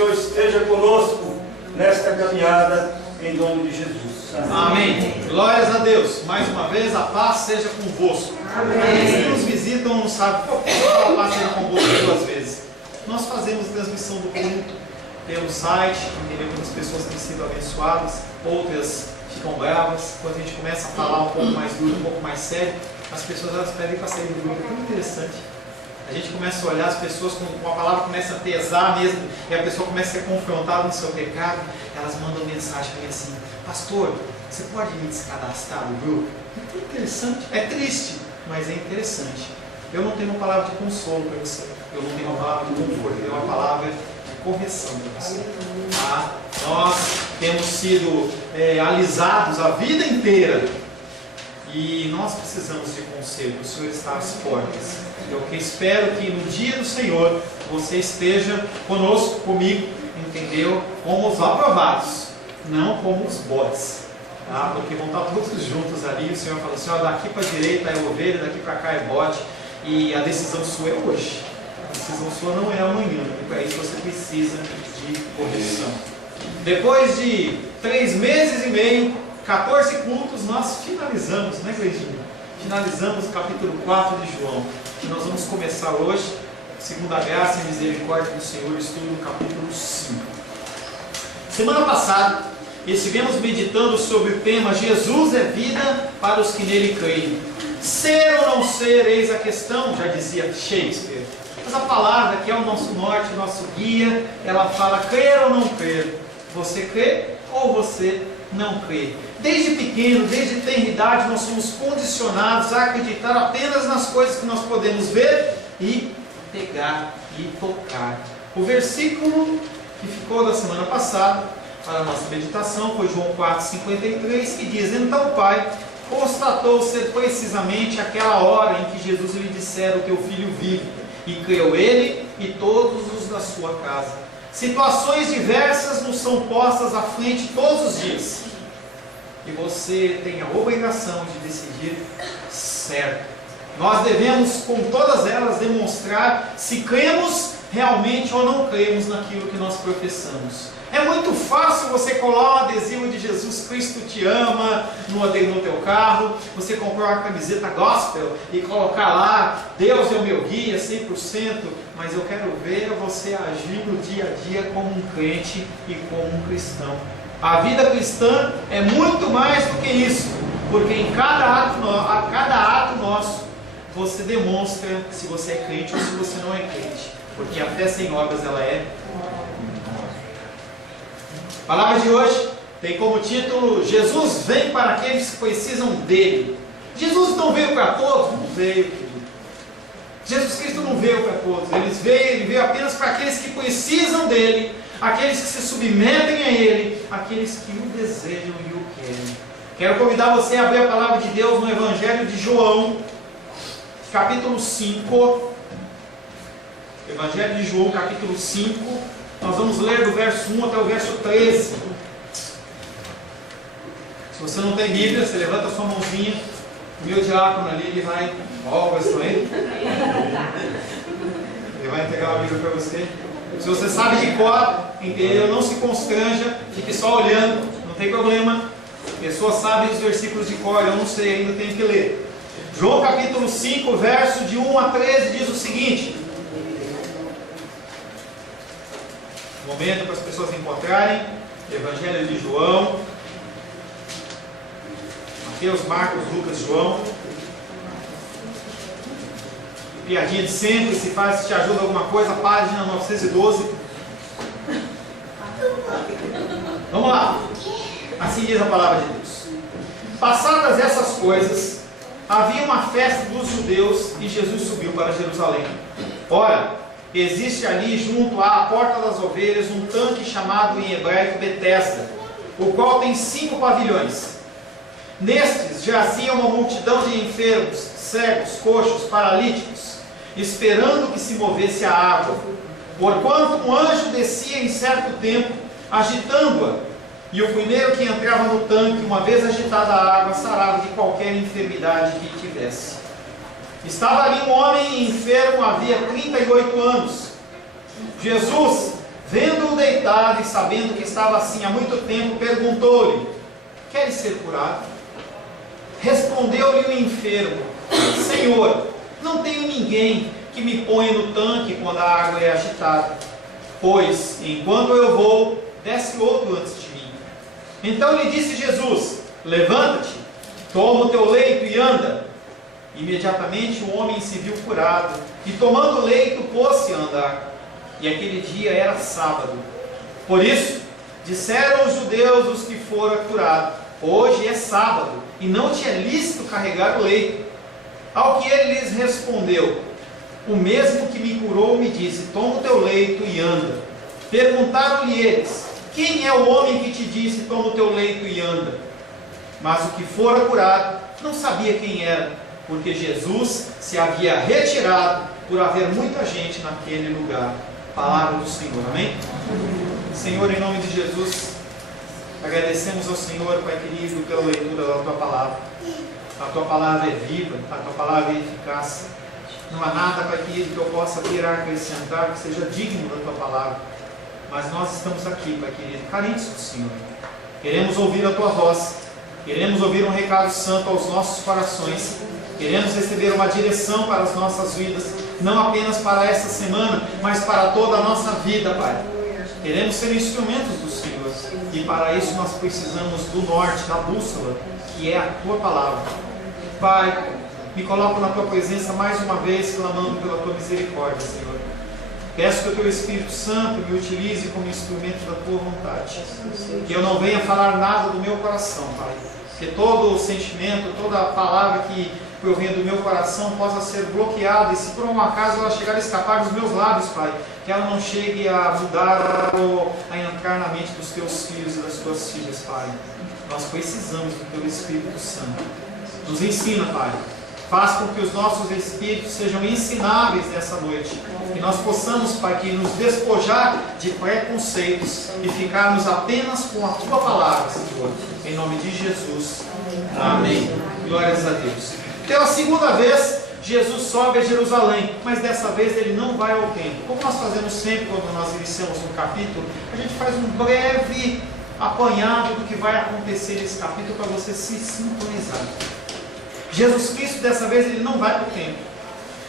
Senhor esteja conosco nesta caminhada, em nome de Jesus. Amém. Glórias a Deus. Mais uma vez, a paz seja convosco. Aqueles que nos visitam não sabem por que a paz seja convosco 2 vezes. Nós fazemos transmissão do culto pelo site, entendeu? Muitas pessoas têm sido abençoadas, outras ficam bravas. Quando a gente começa a falar um pouco mais duro, um pouco mais sério, as pessoas elas pedem para sair do grupo. É muito interessante. A gente começa a olhar as pessoas, com a palavra começa a pesar mesmo, e a pessoa começa a ser confrontada no seu pecado, elas mandam mensagem para mim assim: pastor, você pode me descadastrar do grupo? É interessante, é triste, mas é interessante. Eu não tenho uma palavra de consolo para você, eu não tenho uma palavra de conforto, eu tenho uma palavra de correção para você. Tá? Nós temos sido alisados a vida inteira e nós precisamos de conselho. O Senhor está às portas. Eu espero que no dia do Senhor você esteja conosco, comigo, entendeu? Como os aprovados, não como os bodes, tá? Porque vão estar todos juntos ali. O Senhor fala assim: ó, daqui para a direita é ovelha, daqui para cá é bode, e a decisão sua é hoje, a decisão sua não é amanhã, e para isso você precisa de correção. Depois de 3 meses e meio, 14 cultos, nós finalizamos, né, Cleidinho? Finalizamos o capítulo 4 de João. E nós vamos começar hoje, segundo a graça e misericórdia do Senhor, estudo no capítulo 5. Semana passada, estivemos meditando sobre o tema Jesus é vida para os que nele creem. Ser ou não ser, eis a questão, já dizia Shakespeare. Mas a palavra, que é o nosso norte, o nosso guia, ela fala crer ou não crer. Você crê ou você não crê? Desde pequeno, desde tenridade, nós somos condicionados a acreditar apenas nas coisas que nós podemos ver e pegar e tocar. O versículo que ficou da semana passada para a nossa meditação foi João 4,53, que diz: então o Pai constatou ser precisamente aquela hora em que Jesus lhe dissera que o Filho vive, e creu ele e todos os da sua casa. Situações diversas nos são postas à frente todos os dias, e você tem a obrigação de decidir certo. Nós devemos, com todas elas, demonstrar se cremos realmente ou não cremos naquilo que nós professamos. É muito fácil você colar um adesivo de Jesus Cristo te ama no teu carro, você comprar uma camiseta gospel e colocar lá Deus é o meu guia 100%, mas eu quero ver você agir no dia a dia como um crente e como um cristão. A vida cristã é muito mais do que isso, porque em cada ato nosso você demonstra se você é crente ou se você não é crente, porque a fé sem obras ela é. A palavra de hoje tem como título: Jesus vem para aqueles que precisam dele. Jesus não veio para todos? Não veio, querido. Jesus Cristo não veio para todos, ele veio apenas para aqueles que precisam dele, aqueles que se submetem a ele, aqueles que o desejam e o querem. Quero convidar você a abrir a palavra de Deus no Evangelho de João, capítulo 5. Evangelho de João, capítulo 5. Nós vamos ler do verso 1 até o verso 13. Se você não tem Bíblia, você levanta a sua mãozinha. O meu diácono ali, ele vai... Ó, gostou aí? Ele vai entregar a Bíblia para você. Se você sabe de cor, entendeu? Não se constranja, fique só olhando, não tem problema. A pessoa sabe os versículos de cor, eu não sei, ainda tenho que ler. João capítulo 5, verso de 1 a 13 diz o seguinte. Momento para as pessoas encontrarem. Evangelho de João, Mateus, Marcos, Lucas, João. Piadinha de sempre, se te ajuda alguma coisa, página 912. Vamos lá. Assim diz a palavra de Deus. Passadas essas coisas, havia uma festa dos judeus e Jesus subiu para Jerusalém. Ora, existe ali junto à porta das ovelhas um tanque chamado em hebraico Betesda, o qual tem 5 pavilhões. Nestes jazia uma multidão de enfermos, cegos, coxos, paralíticos, esperando que se movesse a água. Porquanto um anjo descia em certo tempo, agitando-a, e o primeiro que entrava no tanque, uma vez agitada a água, sarava de qualquer enfermidade que tivesse. Estava ali um homem enfermo havia 38 anos. Jesus, Vendo-o deitado e sabendo que estava assim há muito tempo, perguntou-lhe: queres ser curado? Respondeu-lhe o enfermo: Senhor, não tenho ninguém que me ponha no tanque quando a água é agitada, pois, enquanto eu vou, desce outro antes de mim. Então lhe disse Jesus: levanta-te, toma o teu leito e anda. Imediatamente o homem se viu curado, e tomando o leito, pôs-se a andar. E aquele dia era sábado. Por isso, disseram os judeus os que fora curado: hoje é sábado, e não te é lícito carregar o leito. Ao que ele lhes respondeu: o mesmo que me curou me disse: toma o teu leito e anda. Perguntaram-lhe eles: quem é o homem que te disse: toma o teu leito e anda? Mas o que fora curado não sabia quem era, porque Jesus se havia retirado por haver muita gente naquele lugar. Palavra do Senhor, amém? Senhor, em nome de Jesus, agradecemos ao Senhor, Pai querido, pela leitura da Tua Palavra. A Tua Palavra é viva, a Tua Palavra é eficaz. Não há nada, Pai querido, que eu possa vir a acrescentar que seja digno da Tua Palavra. Mas nós estamos aqui, Pai querido, carentes do Senhor. Queremos ouvir a Tua voz, queremos ouvir um recado santo aos nossos corações, queremos receber uma direção para as nossas vidas, não apenas para esta semana, mas para toda a nossa vida, Pai. Queremos ser instrumentos do Senhor, e para isso nós precisamos do norte, da bússola, que é a Tua Palavra. Pai, me coloco na Tua presença mais uma vez, clamando pela Tua misericórdia, Senhor. Peço que o Teu Espírito Santo me utilize como instrumento da Tua vontade, que eu não venha falar nada do meu coração, Pai, que todo o sentimento, toda a palavra que provém do meu coração possa ser bloqueada, e se por um acaso ela chegar a escapar dos meus lábios, Pai, que ela não chegue a mudar ou a entrar na mente dos Teus filhos e das Tuas filhas, Pai. Nós precisamos do Teu Espírito Santo. Nos ensina, Pai. Faz com que os nossos espíritos sejam ensináveis nessa noite. Que nós possamos, Pai, que nos despojar de preconceitos e ficarmos apenas com a Tua Palavra, Senhor. Em nome de Jesus. Amém. Glórias a Deus. Pela segunda vez, Jesus sobe a Jerusalém, mas dessa vez ele não vai ao templo. Como nós fazemos sempre quando nós iniciamos um capítulo, a gente faz um breve apanhado do que vai acontecer nesse capítulo para você se sintonizar. Jesus Cristo dessa vez ele não vai para o templo.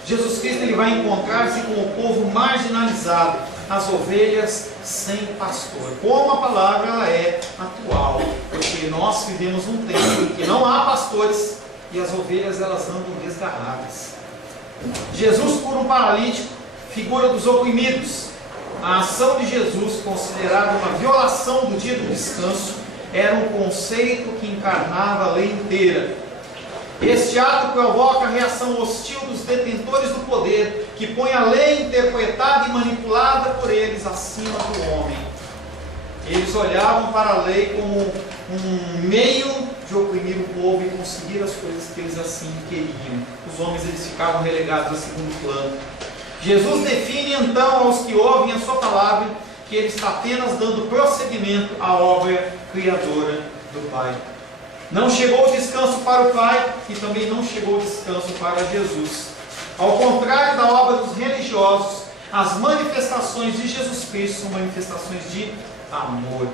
Jesus Cristo ele vai encontrar-se com o povo marginalizado, as ovelhas sem pastor. Como a palavra ela é atual, porque nós vivemos um tempo em que não há pastores e as ovelhas elas andam desgarradas. Jesus cura um paralítico, figura dos oprimidos. A ação de Jesus, considerada uma violação do dia do descanso, era um conceito que encarnava a lei inteira. Este ato provoca a reação hostil dos detentores do poder, que põe a lei interpretada e manipulada por eles acima do homem. Eles olhavam para a lei como um meio de oprimir o povo e conseguir as coisas que eles assim queriam. Os homens eles ficavam relegados a segundo plano. Jesus define então aos que ouvem a Sua palavra que Ele está apenas dando prosseguimento à obra criadora do Pai. Não chegou o descanso para o Pai e também não chegou o descanso para Jesus. Ao contrário da obra dos religiosos, as manifestações de Jesus Cristo são manifestações de amor.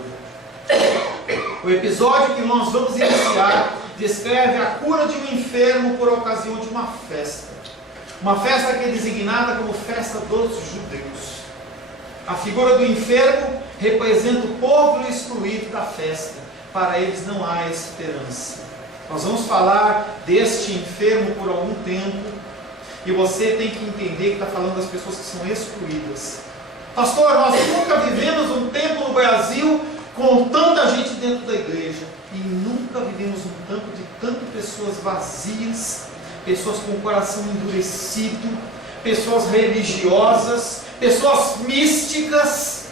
O episódio que nós vamos iniciar descreve a cura de um enfermo por ocasião de uma festa. Uma festa que é designada como festa dos judeus. A figura do enfermo representa o povo excluído da festa. Para eles não há esperança. Nós vamos falar deste enfermo por algum tempo, e você tem que entender que está falando das pessoas que são excluídas. Pastor, nós nunca vivemos um tempo no Brasil com tanta gente dentro da igreja, e nunca vivemos um tempo de tantas pessoas vazias, pessoas com o coração endurecido, pessoas religiosas, pessoas místicas,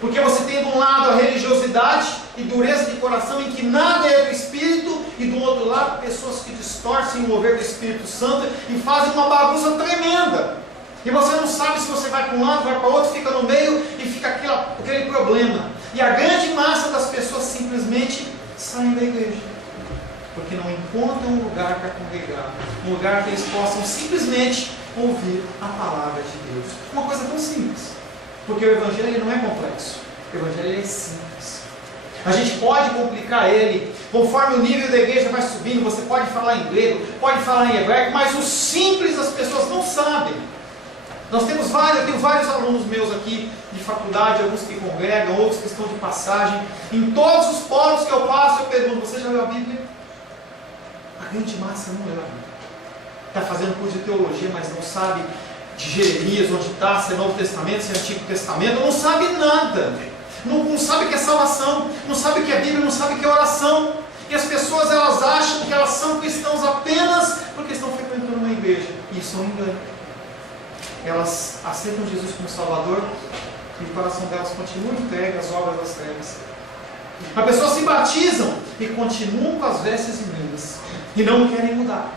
porque você tem de um lado a religiosidade e dureza de coração em que nada é do Espírito, e do outro lado pessoas que distorcem o mover do Espírito Santo e fazem uma bagunça tremenda, e você não sabe se você vai para um lado, vai para o outro, fica no meio e fica aquele problema, e a grande massa das pessoas simplesmente saem da igreja, porque não encontram um lugar para congregar, um lugar que eles possam simplesmente ouvir a palavra de Deus. Uma coisa tão simples. Porque o Evangelho ele não é complexo, o Evangelho ele é simples. A gente pode complicar ele, conforme o nível da igreja vai subindo, você pode falar em grego, pode falar em hebraico, mas o simples as pessoas não sabem. Eu tenho vários alunos meus aqui de faculdade, alguns que congregam, outros que estão de passagem. Em todos os polos que eu passo, eu pergunto: você já leu a Bíblia? A grande massa não leu a Bíblia. Está fazendo curso de teologia, mas não sabe de Jeremias, onde está, se é Novo Testamento, se é Antigo Testamento, não sabe nada. Não sabe o que é salvação, não sabe o que é Bíblia, não sabe o que é oração. E as pessoas elas acham que elas são cristãos apenas porque estão frequentando uma igreja. E isso é um engano. Elas aceitam Jesus como Salvador e o coração delas continua entregue às obras das trevas. As pessoas se batizam e continuam com as vestes imundas e não querem mudar.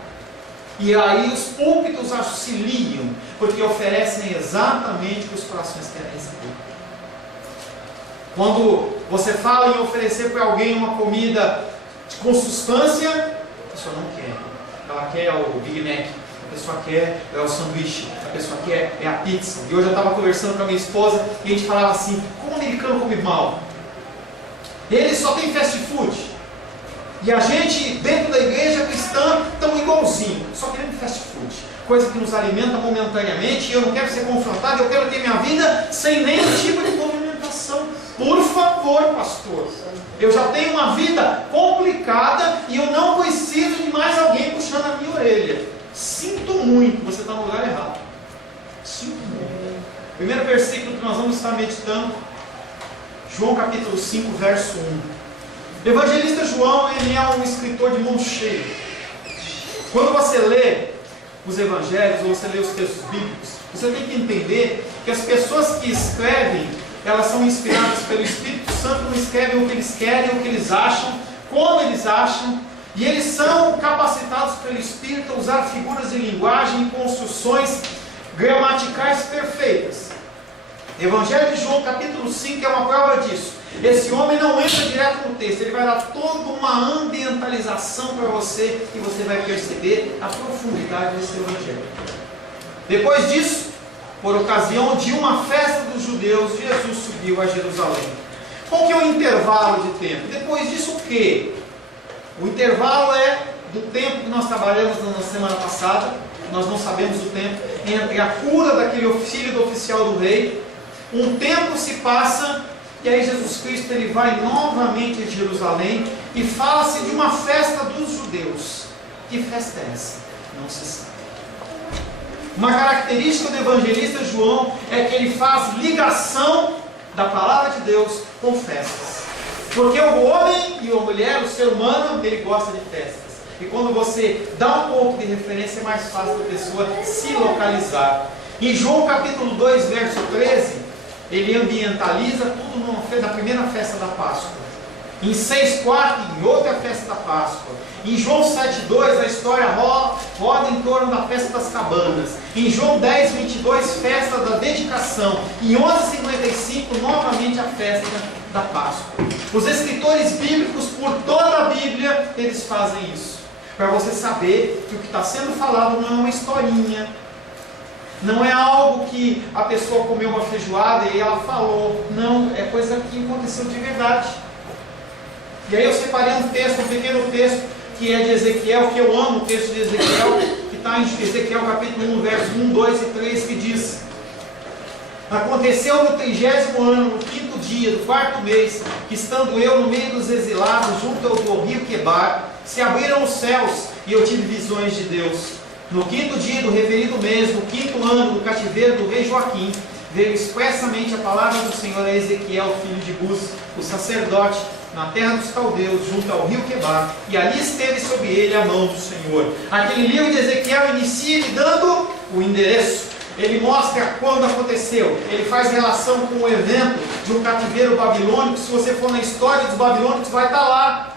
E aí os púlpitos auxiliam, porque oferecem exatamente o que os corações querem receber. Quando você fala em oferecer para alguém uma comida com substância, a pessoa não quer. Ela quer o Big Mac, a pessoa quer o sanduíche, a pessoa quer a pizza. E hoje eu estava conversando com a minha esposa e a gente falava assim: como o americano come mal? Ele só tem fast food. E a gente, dentro da igreja cristã, estamos igualzinho, só querendo fast food. Coisa que nos alimenta momentaneamente, e eu não quero ser confrontado, eu quero ter minha vida sem nenhum tipo de movimentação. Por favor, pastor, eu já tenho uma vida complicada e eu não preciso de mais alguém puxando a minha orelha. Sinto muito, você está no lugar errado. Sinto muito. Primeiro versículo que nós vamos estar meditando, João capítulo 5, verso 1. O evangelista João, ele é um escritor de mão cheia. Quando você lê os evangelhos, ou você lê os textos bíblicos, você tem que entender que as pessoas que escrevem, elas são inspiradas pelo Espírito Santo, não escrevem o que eles querem, o que eles acham, como eles acham, e eles são capacitados pelo Espírito a usar figuras de linguagem e construções gramaticais perfeitas. Evangelho de João capítulo 5 é uma prova disso. Esse homem não entra direto no texto, ele vai dar toda uma ambientalização para você e você vai perceber a profundidade desse evangelho. Depois disso, por ocasião de uma festa dos judeus, Jesus subiu a Jerusalém. Qual que é o intervalo de tempo? Depois disso o quê? O intervalo é do tempo que nós trabalhamos na semana passada, nós não sabemos o tempo, entre a cura daquele filho do oficial do rei. Um tempo se passa e aí Jesus Cristo ele vai novamente a Jerusalém e fala-se de uma festa dos judeus. Que festa é essa? Não se sabe. Uma característica do evangelista João é que ele faz ligação da palavra de Deus com festas. Porque o homem e a mulher, o ser humano, ele gosta de festas. E quando você dá um ponto de referência, é mais fácil da pessoa se localizar. Em João capítulo 2, verso 13, ele ambientaliza tudo na primeira festa da Páscoa. Em 6,4, em outra festa da Páscoa. Em João 7,2, a história roda em torno da festa das cabanas. Em João 10,22, festa da dedicação. Em 11,55, novamente a festa da Páscoa. Os escritores bíblicos, por toda a Bíblia, eles fazem isso. Para você saber que o que está sendo falado não é uma historinha. Não é algo que a pessoa comeu uma feijoada e ela falou. Não, é coisa que aconteceu de verdade. E aí eu separei um texto, um pequeno texto, que é de Ezequiel, que eu amo o texto de Ezequiel, que está em Ezequiel capítulo 1, versos 1, 2 e 3, que diz: aconteceu no 30º ano, no 5º dia do 4º mês, que estando eu no meio dos exilados, junto ao rio Quebar, se abriram os céus, e eu tive visões de Deus. No 5º dia do referido mês, no 5º ano do cativeiro do rei Joaquim, veio expressamente a palavra do Senhor a Ezequiel, filho de Buz, o sacerdote, na terra dos caldeus, junto ao rio Quebar, e ali esteve sobre ele a mão do Senhor. Aquele livro de Ezequiel inicia ele dando o endereço. Ele mostra quando aconteceu, ele faz relação com o evento de um cativeiro babilônico. Se você for na história dos babilônicos, vai estar lá.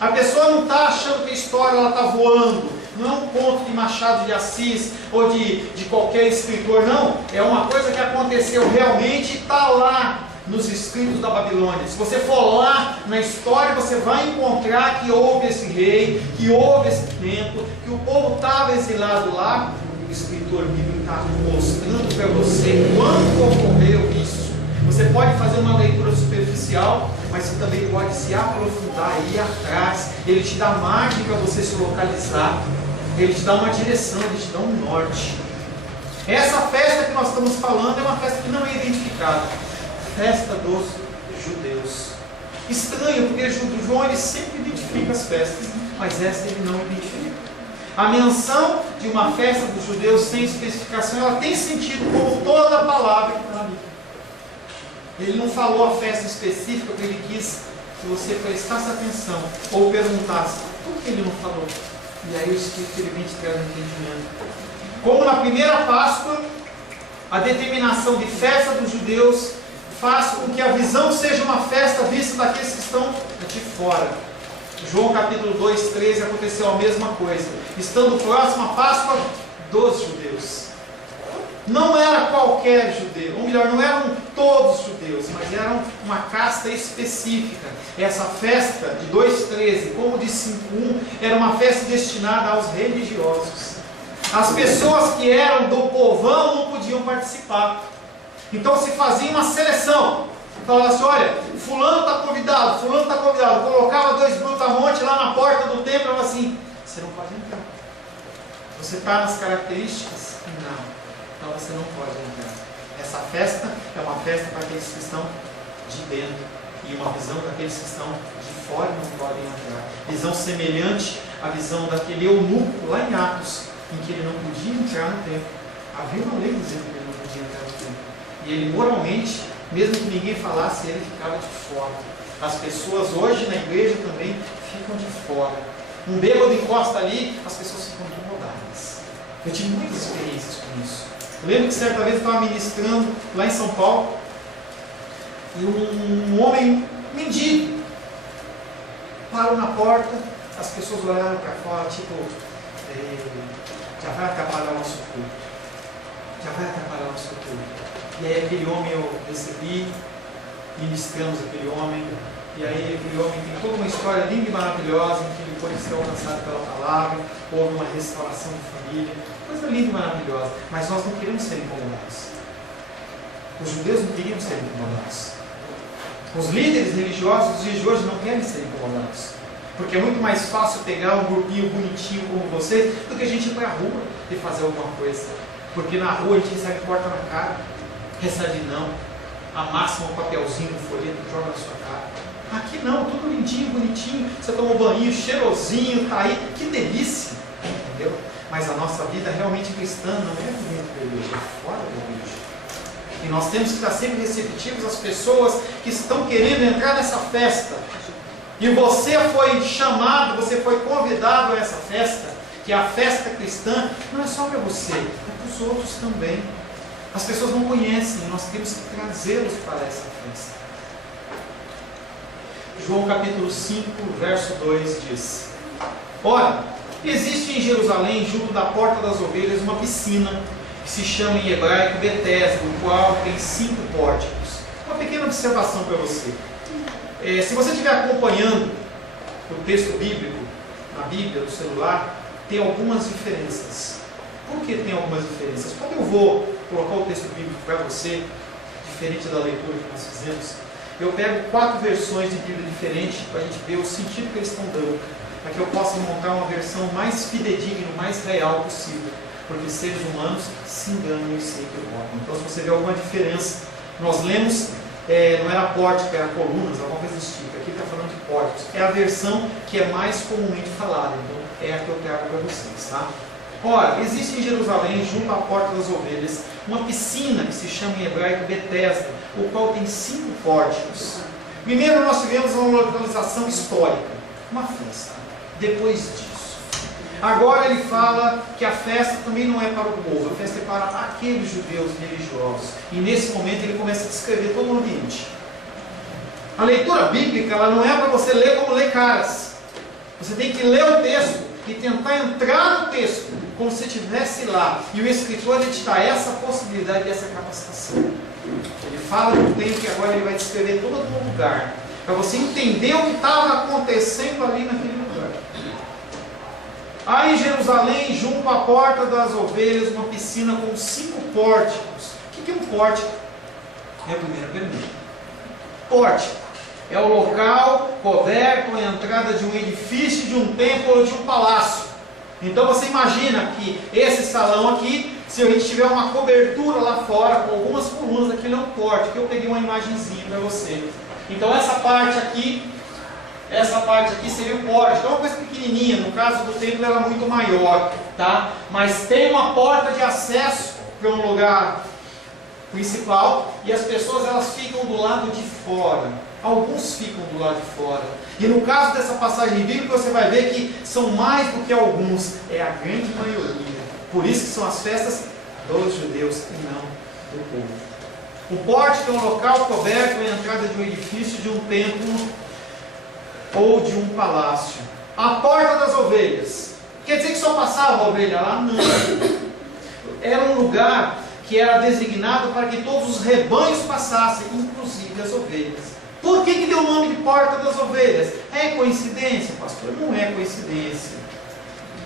A pessoa não está achando que a história está voando. Não é um conto de Machado de Assis ou de qualquer escritor, não. É uma coisa que aconteceu realmente e está lá nos escritos da Babilônia. Se você for lá na história, você vai encontrar que houve esse rei, que houve esse tempo, que o povo estava exilado lá. O escritor bíblico está mostrando para você quando ocorreu isso. Você pode fazer uma leitura superficial, mas você também pode se aprofundar, ir atrás. Ele te dá margem para você se localizar. Ele te dá uma direção, ele te dá um norte. Essa festa que nós estamos falando é uma festa que não é identificada. Festa dos judeus. Estranho, porque João ele sempre identifica as festas, mas essa ele não identifica. A menção de uma festa dos judeus sem especificação, ela tem sentido como toda a palavra que está ali. Ele não falou a festa específica, porque ele quis que você prestasse atenção ou perguntasse, por que ele não falou? E aí o Espírito ele vem te trazer entendimento. Como na primeira Páscoa, a determinação de festa dos judeus faz com que a visão seja uma festa vista daqueles que estão de fora. João capítulo 2, 13 aconteceu a mesma coisa. Estando próxima a Páscoa dos judeus. Não era qualquer judeu, ou melhor, não eram todos judeus, mas eram uma casta específica. Essa festa de 2,13, como de 5,1, era uma festa destinada aos religiosos. As pessoas que eram do povão não podiam participar. Então se fazia uma seleção. Falava assim, olha, fulano está convidado, colocava 2 brutamontes lá na porta do templo e falava assim, você não pode entrar. Você está nas características? Não. Então você não pode entrar. Essa festa é uma festa para aqueles que estão de dentro, e uma visão para aqueles que estão de fora não podem entrar. Visão semelhante à visão daquele eunuco lá em Atos, em que ele não podia entrar no templo. Havia uma lei dizendo que ele não podia entrar no templo. E ele moralmente, mesmo que ninguém falasse, ele ficava de fora. As pessoas hoje na igreja também ficam de fora. Um bêbado encosta ali, as pessoas ficam incomodadas. Eu tive muitas experiências com isso. Eu lembro que certa vez eu estava ministrando lá em São Paulo e um homem mendigo parou na porta, as pessoas olharam para fora, tipo, já vai atrapalhar o nosso culto. Já vai atrapalhar o nosso culto. E aí aquele homem eu recebi, ministramos aquele homem, e aí aquele homem tem toda uma história linda e maravilhosa, em que ele pôde ser alcançado pela palavra, houve uma restauração de família, coisa linda e maravilhosa, mas nós não queremos ser incomodados. Os judeus não queriam ser incomodados. Os líderes religiosos dos dias de hoje não querem ser incomodados, porque é muito mais fácil pegar um grupinho bonitinho como vocês, do que a gente ir para a rua e fazer alguma coisa, porque na rua a gente recebe porta na cara, recebe não, amassa um papelzinho, um folheto, joga na sua cara. Aqui não, tudo lindinho, bonitinho, você toma um banho cheirosinho, tá aí, que delícia, entendeu? Mas a nossa vida realmente cristã não é dentro da igreja, é fora da igreja. E nós temos que estar sempre receptivos às pessoas que estão querendo entrar nessa festa. E você foi chamado, você foi convidado a essa festa, que é a festa cristã, não é só para você, é para os outros também. As pessoas não conhecem, nós temos que trazê-los para essa festa. João capítulo 5, verso 2 diz: Ora, existe em Jerusalém, junto da porta das ovelhas, uma piscina, que se chama em hebraico Betesda, o qual tem 5 pórticos. Uma pequena observação para você. Se você estiver acompanhando o texto bíblico, na Bíblia, no celular, tem algumas diferenças. Por que tem algumas diferenças? Quando eu vou colocar o texto bíblico para você, diferente da leitura que nós fizemos, eu pego 4 versões de Bíblia diferentes para a gente ver o sentido que eles estão dando, para que eu possa montar uma versão mais fidedigna, mais real possível, porque seres humanos se enganam e se equivocam. Então, se você vê alguma diferença, nós lemos, não era pórtico, era colunas, alguma coisa desse tipo. Aqui está falando de pórticos. É a versão que é mais comumente falada, então é a que eu trago para vocês, tá? Ora, existe em Jerusalém, junto à porta das ovelhas, uma piscina que se chama em hebraico Betesda, o qual tem 5 pórticos. Primeiro nós tivemos uma localização histórica, uma festa. Depois disso, agora ele fala que a festa também não é para o povo, a festa é para aqueles judeus religiosos. E nesse momento ele começa a descrever todo o ambiente. A leitura bíblica, ela não é para você ler como ler caras. Você tem que ler o texto e tentar entrar no texto como se estivesse lá. E o escritor ele te dá essa possibilidade e essa capacitação. Ele fala do tempo e agora ele vai descrever todo o lugar, para você entender o que estava acontecendo ali naquele lugar. Há em Jerusalém, junto à porta das ovelhas, uma piscina com 5 pórticos. O que é um pórtico? É a primeira pergunta. Pórtico é o local coberto à entrada de um edifício, de um templo ou de um palácio. Então você imagina que esse salão aqui, se a gente tiver uma cobertura lá fora com algumas colunas, aquele é um pórtico. Eu peguei uma imagenzinha para você. Então essa parte aqui seria o pórtico. É uma coisa pequenininha, no caso do templo era muito maior, tá? Mas tem uma porta de acesso para um lugar principal e as pessoas elas ficam do lado de fora. Alguns ficam do lado de fora. E no caso dessa passagem bíblica você vai ver que são mais do que alguns, é a grande maioria. Por isso que são as festas dos judeus e não do povo. O pórtico é um local coberto à entrada de um edifício, de um templo ou de um palácio. A porta das ovelhas. Quer dizer que só passava a ovelha lá? Não. Era um lugar que era designado para que todos os rebanhos passassem, inclusive as ovelhas. Por que deu o nome de porta das ovelhas? É coincidência, pastor? Não é coincidência.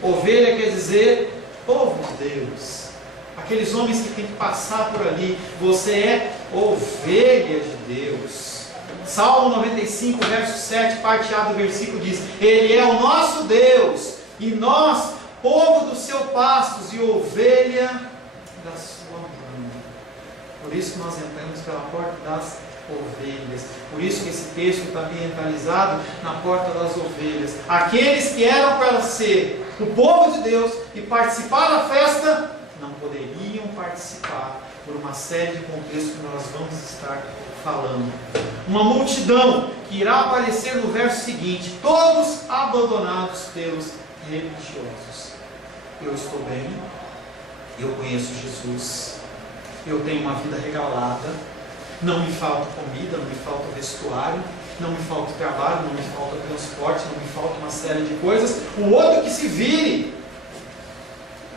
Ovelha quer dizer povo de Deus. Aqueles homens que têm que passar por ali. Você é ovelha de Deus. Salmo 95, verso 7, parte A do versículo diz: Ele é o nosso Deus, e nós, povo dos seus pastos, e ovelha da sua mão. Por isso que nós entramos pela porta das ovelhas. Por isso que esse texto está ambientalizado na porta das ovelhas. Aqueles que eram para ser o povo de Deus e participar da festa, não poderiam participar por uma série de contextos que nós vamos estar falando. Uma multidão que irá aparecer no verso seguinte, todos abandonados pelos religiosos. Eu estou bem, eu conheço Jesus, eu tenho uma vida regalada, não me falta comida, não me falta vestuário, não me falta trabalho, não me falta transporte, não me falta uma série de coisas. O outro que se vire.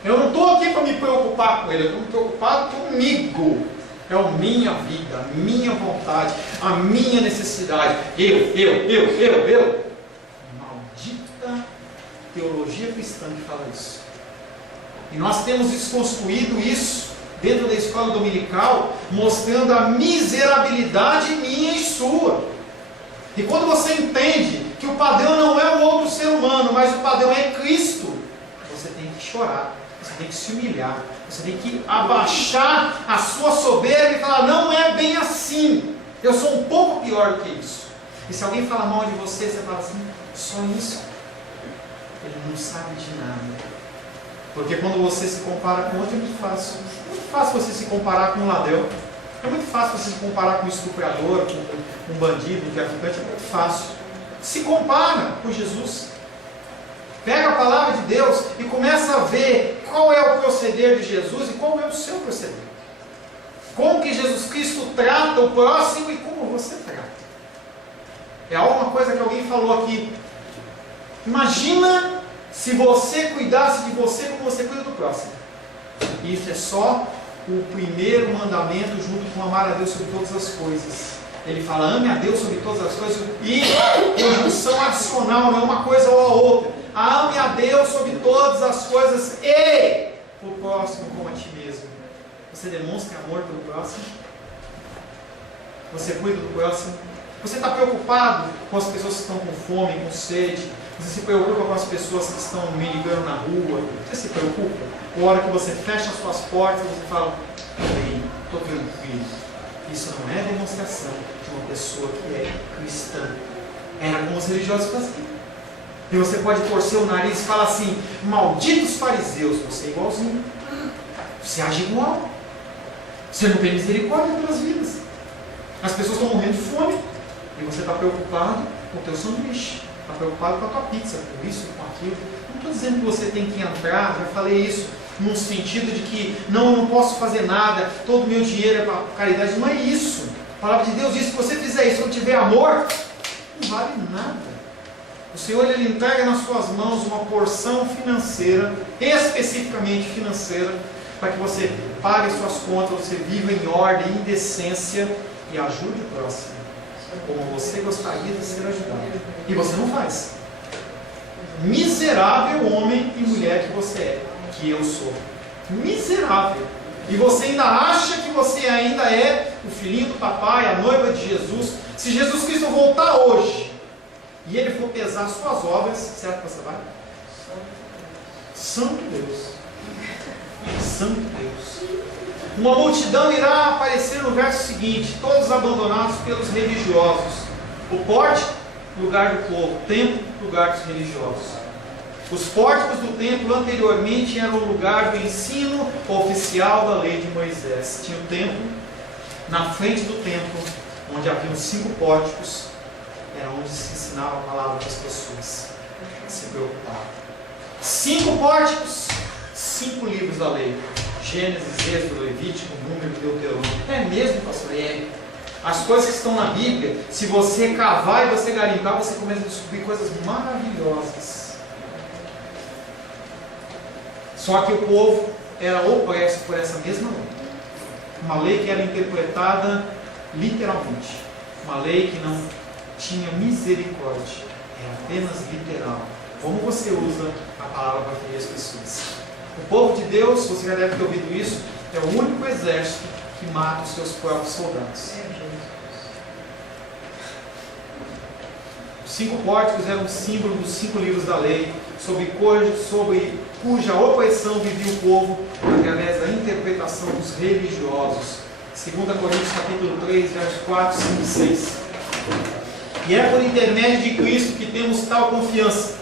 Eu não estou aqui para me preocupar com ele, eu estou me preocupado comigo. É a minha vida, a minha vontade, a minha necessidade. Eu. Maldita teologia cristã que fala isso. E nós temos desconstruído isso dentro da escola dominical, mostrando a miserabilidade minha e sua. E quando você entende que o padrão não é o outro ser humano, mas o padrão é Cristo, você tem que chorar, você tem que se humilhar, você tem que abaixar a sua soberba e falar: não é bem assim, eu sou um pouco pior do que isso. E se alguém fala mal de você, você fala assim: só isso? Ele não sabe de nada. Porque quando você se compara com outro, é muito fácil. É muito fácil você se comparar com um ladrão. É muito fácil você se comparar com um estuprador, com um bandido, um traficante. É muito fácil. Se compara com Jesus. Pega a palavra de Deus e começa a ver qual é o proceder de Jesus e qual é o seu proceder. Como que Jesus Cristo trata o próximo e como você trata. É alguma coisa que alguém falou aqui. Imagina se você cuidasse de você como você cuida do próximo. Isso é só o primeiro mandamento junto com amar a Deus sobre todas as coisas. Ele fala: ame a Deus sobre todas as coisas, e conjunção adicional, não é uma coisa ou a outra. Ame a Deus sobre todas as coisas e o próximo como a ti mesmo. Você demonstra amor pelo próximo? Você cuida do próximo? Você está preocupado com as pessoas que estão com fome, com sede? Você se preocupa com as pessoas que estão mendigando na rua? Você se preocupa? Na hora que você fecha as suas portas, você fala: bem, estou tranquilo. Isso não é demonstração de uma pessoa que é cristã. Era como os religiosos faziam. E você pode torcer o nariz e falar assim: malditos fariseus, você é igualzinho. Você age igual. Você não tem misericórdia pelas vidas. As pessoas estão morrendo de fome e você está preocupado com o teu sanduíche. Está preocupado com a tua pizza, com isso, com aquilo. Não estou dizendo que você tem que entrar, já falei isso, num sentido de que não posso fazer nada, todo o meu dinheiro é para caridade. Não é isso. A palavra de Deus diz que se você fizer isso, quando tiver amor, não vale nada. O Senhor, Ele entrega nas suas mãos uma porção financeira, especificamente financeira, para que você pague suas contas, você viva em ordem, em decência e ajude o próximo como você gostaria de ser ajudado. E você não faz. Miserável homem e mulher que você é, que eu sou. Miserável. e você ainda acha que você ainda é o filhinho do papai, a noiva de Jesus, se Jesus Cristo voltar hoje e Ele for pesar suas obras, será que você vai? Santo Deus. Santo Deus. Uma multidão irá aparecer no verso seguinte, todos abandonados pelos religiosos. O pórtico, lugar do povo. O templo, lugar dos religiosos. Os pórticos do templo anteriormente eram o lugar do ensino oficial da lei de Moisés. Tinha o templo, na frente do templo, onde haviam 5 pórticos, era onde se ensinava a palavra para as pessoas. Se preocupavam. 5 pórticos, 5 livros da lei. Gênesis, Êxodo, Levítico, Número, Deuteronômio. É mesmo, pastor? É. As coisas que estão na Bíblia, se você cavar e você garimpar, você começa a descobrir coisas maravilhosas. Só que o povo era opresso por essa mesma lei. Uma lei que era interpretada literalmente. Uma lei que não tinha misericórdia. Era apenas literal. Como você usa a palavra para ferir as pessoas. O povo de Deus, você já deve ter ouvido isso, é o único exército que mata os seus próprios soldados. Os 5 pórticos eram um símbolo dos 5 livros da lei, sobre cuja opressão vivia o povo através da interpretação dos religiosos. 2 Coríntios capítulo 3, versos 4, 5 e 6. E é por intermédio de Cristo que temos tal confiança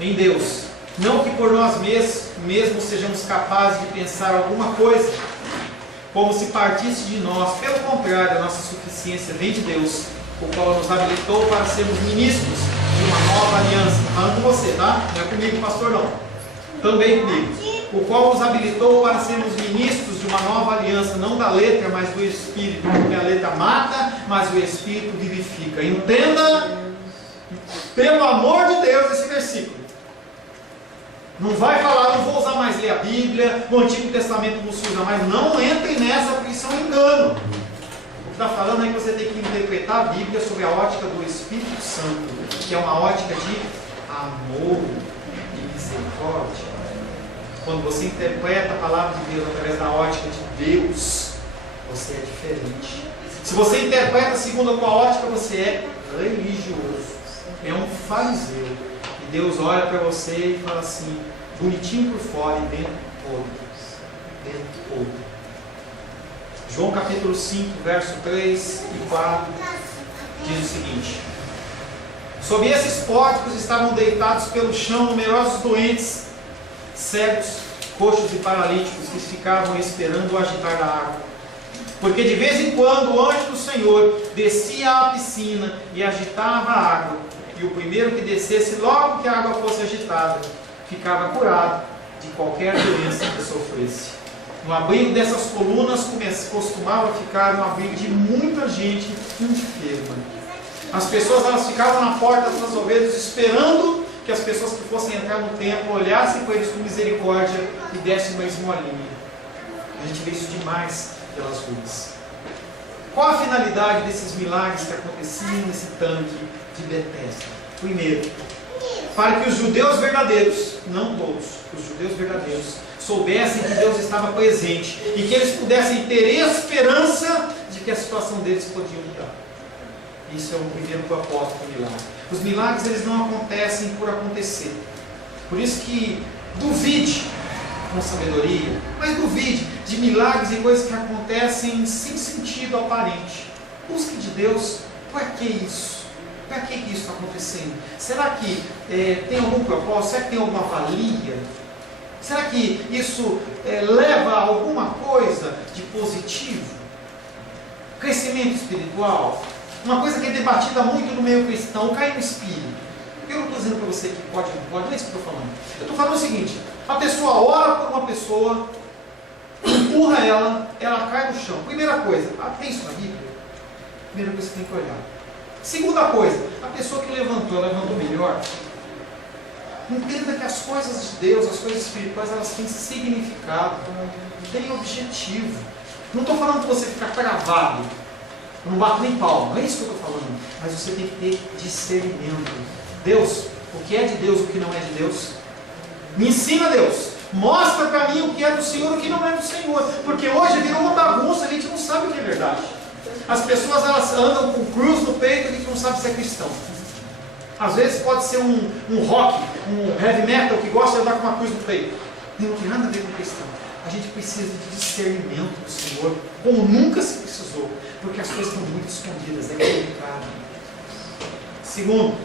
em Deus. Não que por nós mesmos sejamos capazes de pensar alguma coisa, como se partisse de nós. Pelo contrário, a nossa suficiência vem de Deus, o qual nos habilitou para sermos ministros de uma nova aliança. Falando com você, tá? Não é comigo, pastor, não. Também comigo. O qual nos habilitou para sermos ministros de uma nova aliança, não da letra, mas do Espírito. Porque a letra mata, mas o Espírito vivifica. Entenda, pelo amor de Deus, esse versículo. Não vai falar, não vou usar mais ler a Bíblia, no Antigo Testamento não se usa mais. Não entre nessa, porque isso é um engano. O que está falando é que você tem que interpretar a Bíblia sob a ótica do Espírito Santo, que é uma ótica de amor e misericórdia. Quando você interpreta a palavra de Deus através da ótica de Deus, você é diferente. Se você interpreta segundo a qual ótica, você é religioso, é um fariseu. E Deus olha para você e fala assim, bonitinho por fora e dentro podre. Dentro podre. João capítulo 5, verso 3 e 4 diz o seguinte: sob esses pórticos estavam deitados pelo chão numerosos doentes, cegos, coxos e paralíticos que ficavam esperando o agitar da água. Porque de vez em quando o anjo do Senhor descia à piscina e agitava a água. E o primeiro que descesse, logo que a água fosse agitada, ficava curado de qualquer doença que sofresse. No abrigo dessas colunas costumava ficar um abrigo de muita gente enferma. As pessoas elas ficavam na porta das ovelhas esperando que as pessoas que fossem entrar no templo olhassem para eles com misericórdia e dessem uma esmolinha. A gente vê isso demais pelas ruas. Qual a finalidade desses milagres que aconteciam nesse tanque de Betesda? Primeiro, para que os judeus verdadeiros, não todos, os judeus verdadeiros, soubessem que Deus estava presente e que eles pudessem ter esperança de que a situação deles podia mudar. Isso é o primeiro propósito do milagre. Os milagres eles não acontecem por acontecer. Por isso que duvide com sabedoria, mas duvide de milagres e coisas que acontecem sem sentido aparente. Busque de Deus, para que isso? Para que isso está acontecendo? Será que tem algum propósito? Será que tem alguma valia? Será que isso leva a alguma coisa de positivo? Crescimento espiritual? Uma coisa que é debatida muito no meio cristão, cair no espírito. Eu não estou dizendo para você que pode ou não pode, não é isso que eu estou falando. Eu estou falando o seguinte: a pessoa ora por uma pessoa, empurra ela, ela cai no chão. Primeira coisa, tem isso na Bíblia? Primeira coisa que você tem que olhar. Segunda coisa, a pessoa que levantou, ela levantou melhor. Entenda que as coisas de Deus, as coisas espirituais, elas têm significado, têm objetivo. Não estou falando de você ficar travado, não bato nem palma, não é isso que eu estou falando. Mas você tem que ter discernimento. Deus, o que é de Deus, o que não é de Deus. Me ensina, Deus, Mostra para mim o que é do Senhor e o que não é do Senhor. Porque hoje virou uma bagunça, a gente não sabe o que é verdade. As pessoas elas andam com cruz no peito e a gente não sabe se é cristão. Às vezes pode ser um rock, um heavy metal que gosta de andar com uma cruz no peito. Não tem nada a ver com cristão. A gente precisa de discernimento do Senhor, como nunca se precisou. Porque as coisas estão muito escondidas, é complicado. Segundo,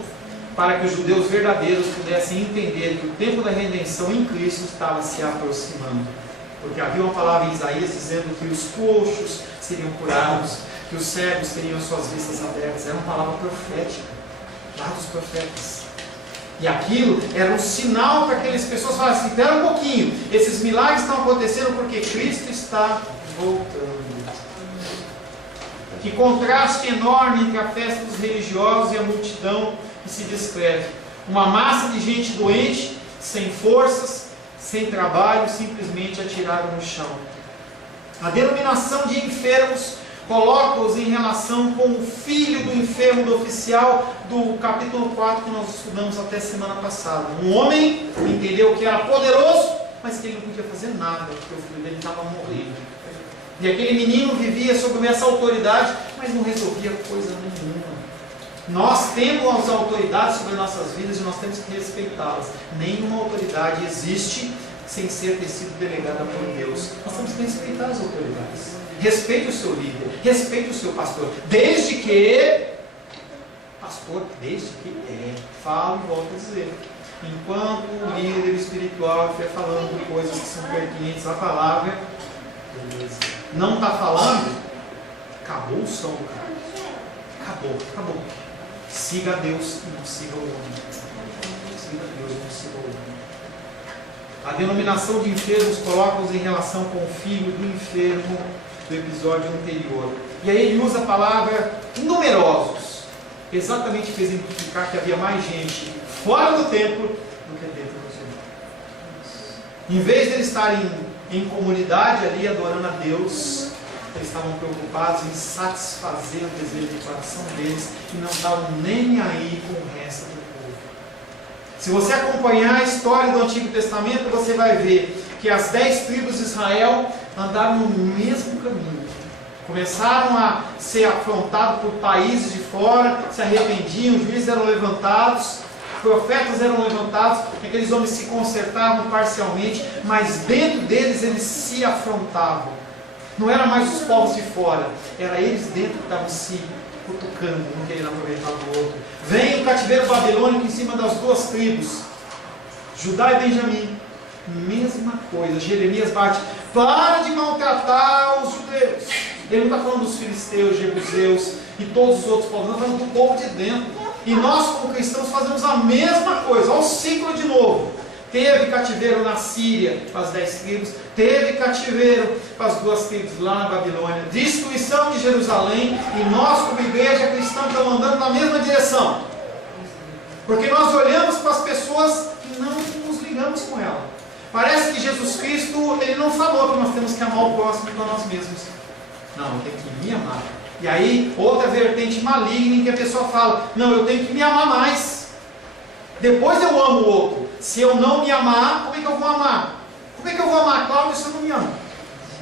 para que os judeus verdadeiros pudessem entender que o tempo da redenção em Cristo estava se aproximando. Porque havia uma palavra em Isaías dizendo que os coxos seriam curados, que os cegos teriam suas vistas abertas. Era uma palavra profética, lá dos profetas. E aquilo era um sinal para aquelas pessoas falarem assim: espera um pouquinho, esses milagres estão acontecendo porque Cristo está voltando. Que contraste enorme entre a festa dos religiosos e a multidão que se descreve. Uma massa de gente doente, sem forças, sem trabalho, simplesmente atirada no chão. A denominação de enfermos coloca-os em relação com o filho do enfermo do oficial do capítulo 4 que nós estudamos até semana passada. Um homem entendeu que era poderoso, mas que ele não podia fazer nada, porque o filho dele estava morrendo. E aquele menino vivia sob essa autoridade, mas não resolvia coisa nenhuma. Nós temos as autoridades sobre nossas vidas e nós temos que respeitá-las. Nenhuma autoridade existe sem ter sido delegada por Deus. Nós temos que respeitar as autoridades. Respeite o seu líder, respeite o seu pastor, desde que, falo e volto a dizer, enquanto o líder espiritual estiver falando de coisas que são pertinentes à palavra, beleza. Não está falando, acabou o som, cara. Acabou. Siga a Deus e não siga o homem. Siga a Deus e não siga o homem. A denominação de enfermos coloca-os em relação com o filho do enfermo do episódio anterior. E aí ele usa a palavra numerosos, exatamente para exemplificar que havia mais gente fora do templo do que dentro do templo. Em vez de eles estarem em comunidade ali adorando a Deus, eles estavam preocupados em satisfazer o desejo do coração deles e não estavam nem aí com o resto do povo. Se você acompanhar a história do Antigo Testamento, você vai ver que as 10 tribos de Israel andaram no mesmo caminho. Começaram a ser afrontados por países de fora, se arrependiam, os juízes eram levantados, profetas eram levantados, aqueles homens se consertavam parcialmente, mas dentro deles eles se afrontavam. Não eram mais os povos de fora, era eles dentro que estavam se cutucando, não querendo aproveitar do outro. Vem o cativeiro babilônico em cima das duas tribos, Judá e Benjamim. Mesma coisa, Jeremias bate: para de maltratar os judeus. Ele não está falando dos filisteus, jebuseus e todos os outros povos, não está falando do povo de dentro. E nós, como cristãos, fazemos a mesma coisa. Olha o ciclo de novo. Teve cativeiro na Síria para as 10 tribos, teve cativeiro para as duas tribos lá na Babilônia, destruição de Jerusalém, e nós, como igreja cristã, estamos andando na mesma direção. Porque nós olhamos para as pessoas e não nos ligamos com elas. Parece que Jesus Cristo, ele não falou que nós temos que amar o próximo com nós mesmos. Não, eu tenho que me amar. E aí, outra vertente maligna em que a pessoa fala: não, eu tenho que me amar mais. Depois eu amo o outro. Se eu não me amar, como é que eu vou amar? Como é que eu vou amar, Cláudio, se eu não me amo?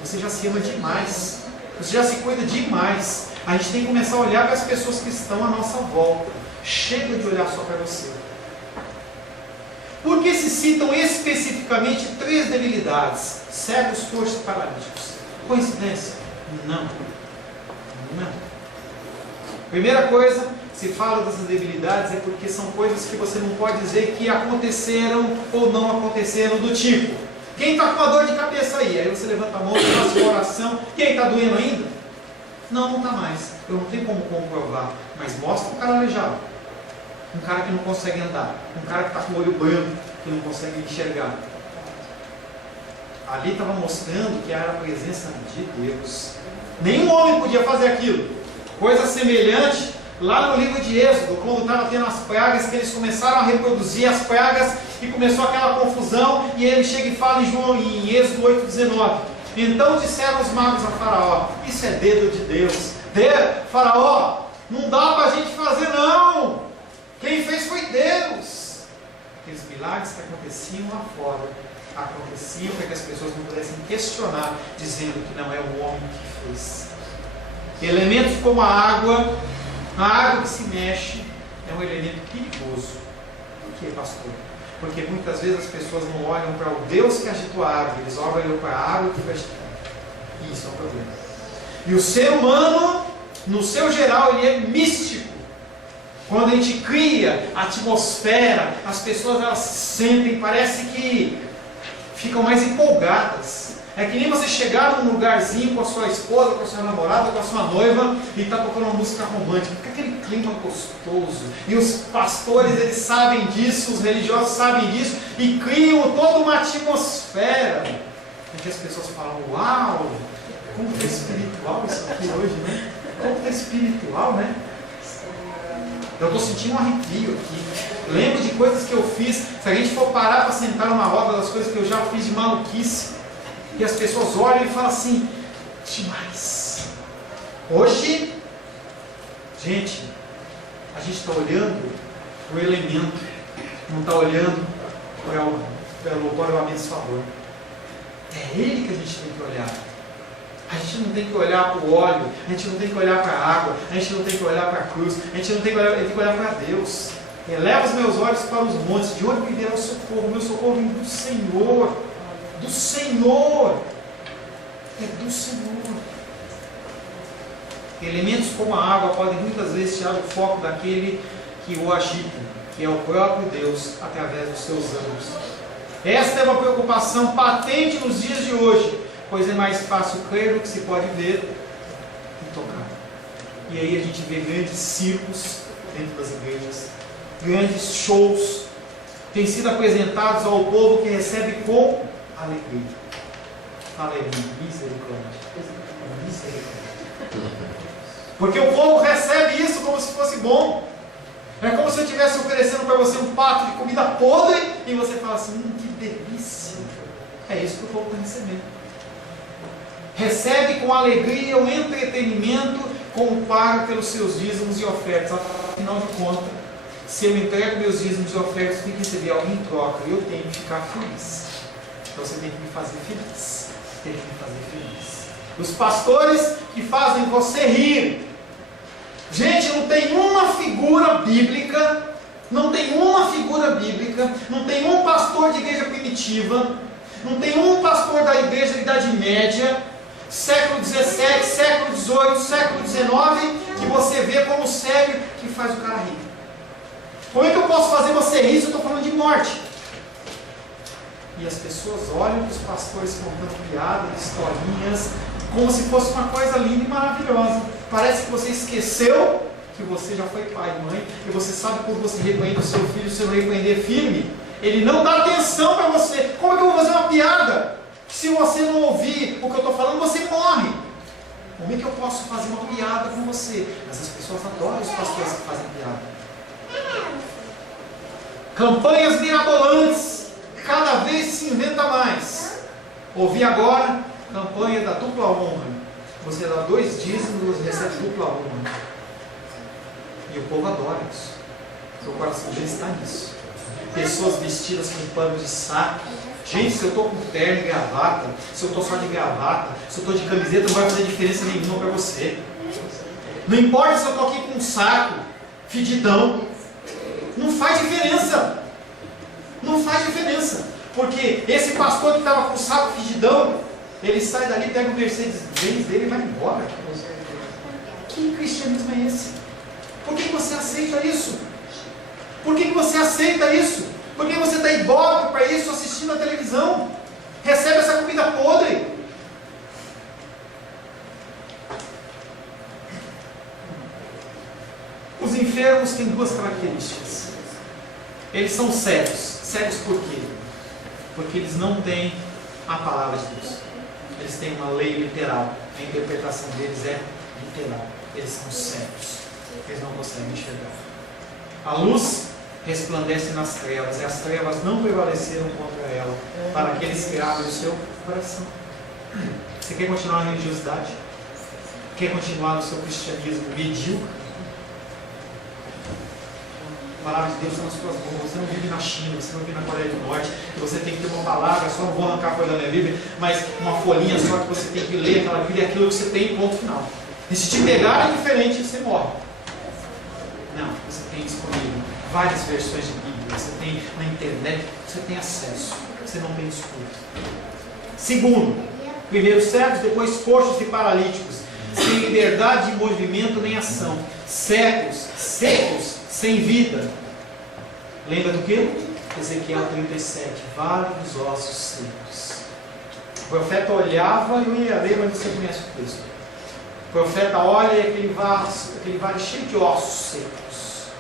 Você já se ama demais. Você já se cuida demais. A gente tem que começar a olhar para as pessoas que estão à nossa volta. Chega de olhar só para você. Por que se citam especificamente 3 debilidades? Cegos, coxos e paralíticos. Coincidência? Não. Primeira coisa, se fala dessas debilidades é porque são coisas que você não pode dizer que aconteceram ou não aconteceram, do tipo: quem está com uma dor de cabeça aí? Aí você levanta a mão, faz uma oração. Quem está doendo ainda? Não está mais. Eu não tenho como comprovar. Mas mostra um cara aleijado, um cara que não consegue andar, um cara que está com o olho branco, que não consegue enxergar. Ali estava mostrando que era a presença de Deus. Nenhum homem podia fazer aquilo. Coisa semelhante lá no livro de Êxodo, quando estava tendo as pragas, que eles começaram a reproduzir as pragas e começou aquela confusão, e ele chega e fala em Êxodo 8,19: então disseram os magos a Faraó: isso é dedo de Deus. Faraó, não dá para a gente fazer não. Quem fez foi Deus. Aqueles milagres que aconteciam lá fora aconteciam para que as pessoas não pudessem questionar, dizendo que não é o homem que fez. Elementos como a água que se mexe, é um elemento perigoso. Por quê, pastor? Porque muitas vezes as pessoas não olham para o Deus que agitou a árvore, eles olham para a água que foi agitada. E isso é um problema. E o ser humano, no seu geral, ele é místico. Quando a gente cria a atmosfera, as pessoas elas se sentem, parece que ficam mais empolgadas. É que nem você chegar num lugarzinho com a sua esposa, com a sua namorada, com a sua noiva e está tocando uma música romântica. Fica aquele clima gostoso. E os pastores, eles sabem disso, os religiosos sabem disso e criam toda uma atmosfera em que as pessoas falam, uau, como está espiritual isso aqui hoje, né? Como está espiritual, né? Eu estou sentindo um arrepio aqui. Lembro de coisas que eu fiz. Se a gente for parar para sentar numa roda das coisas que eu já fiz de maluquice, e as pessoas olham e falam assim, demais. Hoje, gente, a gente está olhando para o elemento, não está olhando para o abençoador. É ele que a gente tem que olhar. A gente não tem que olhar para o óleo, a gente não tem que olhar para a água, a gente não tem que olhar para a cruz, a gente não tem que olhar, tem que olhar para Deus. Eleva os meus olhos para os montes, de onde me virá o socorro? O meu socorro vem do Senhor. Do Senhor. É do Senhor. Elementos como a água podem muitas vezes tirar o foco daquele que o agita, que é o próprio Deus, através dos seus anjos. Esta é uma preocupação patente nos dias de hoje, pois é mais fácil crer no que se pode ver e tocar. E aí a gente vê grandes circos dentro das igrejas, grandes shows, têm sido apresentados ao povo que recebe com alegria. Aleluia, misericórdia. Porque o povo recebe isso como se fosse bom. É como se eu estivesse oferecendo para você um prato de comida podre e você fala assim, que delícia. É isso que o povo está recebendo. Recebe com alegria o entretenimento como paga pelos seus dízimos e ofertas. Afinal de contas, se eu entrego meus dízimos e ofertas, eu tenho que receber algo em troca e eu tenho que ficar feliz. Então você tem que me fazer feliz. Tem que me fazer feliz. Os pastores que fazem você rir. Gente, não tem uma figura bíblica, não tem um pastor de igreja primitiva, não tem um pastor da igreja da Idade Média, século XVII, século XVIII, século XIX, que você vê como sério que faz o cara rir. Como é que eu posso fazer você rir se eu estou falando de morte? E as pessoas olham para os pastores contando piadas, historinhas, como se fosse uma coisa linda e maravilhosa. Parece que você esqueceu que você já foi pai e mãe, e você sabe que quando você repreende o seu filho, se não repreender firme, ele não dá atenção para você. Como é que eu vou fazer uma piada? Se você não ouvir o que eu estou falando, você morre. Como é que eu posso fazer uma piada com você? Mas as pessoas adoram os pastores que fazem piada. Campanhas mirabolantes. Cada vez se inventa mais. Ouvi agora, campanha da dupla honra. Você dá 2 dízimos, você recebe dupla honra. E o povo adora isso. Seu coração já está nisso. Pessoas vestidas com pano de saco. Gente, se eu estou com terno e gravata, se eu estou só de gravata, se eu estou de camiseta, não vai fazer diferença nenhuma para você. Não importa se eu estou aqui com um saco, fedidão. Não faz diferença. Não faz diferença. Porque esse pastor que estava com o saco fedidão, ele sai dali, pega o Mercedes-Benz dele e vai embora. Que cristianismo é esse? Por que você aceita isso? Por que você aceita isso? Por que você está ibope para isso assistindo a televisão? Recebe essa comida podre. Os enfermos têm 2 características. Eles são cegos. Cegos por quê? Porque eles não têm a palavra de Deus. Eles têm uma lei literal. A interpretação deles é literal. Eles são cegos. Eles não conseguem enxergar. A luz resplandece nas trevas, e as trevas não prevaleceram contra ela, para aqueles que abrem o seu coração. Você quer continuar na religiosidade? Quer continuar no seu cristianismo medíocre? A palavra de Deus está nas suas mãos. Você não vive na China, você não vive na Coreia do Norte, que você tem que ter uma palavra, só não vou arrancar a folha da minha Bíblia, mas uma folhinha só que você tem que ler, aquela Bíblia é aquilo que você tem, ponto final. E se te pegar é diferente, você morre. Não, você tem disponível várias versões de Bíblia, você tem na internet, você tem acesso, você não tem desculpa. Segundo, primeiro cegos, depois coxos e paralíticos, sem liberdade de movimento nem ação, secos, sem vida. Lembra do que? Ezequiel 37, vale dos ossos secos. O profeta olhava, eu ia ler, mas você conhece o texto. O profeta olha e aquele vale cheio de ossos secos.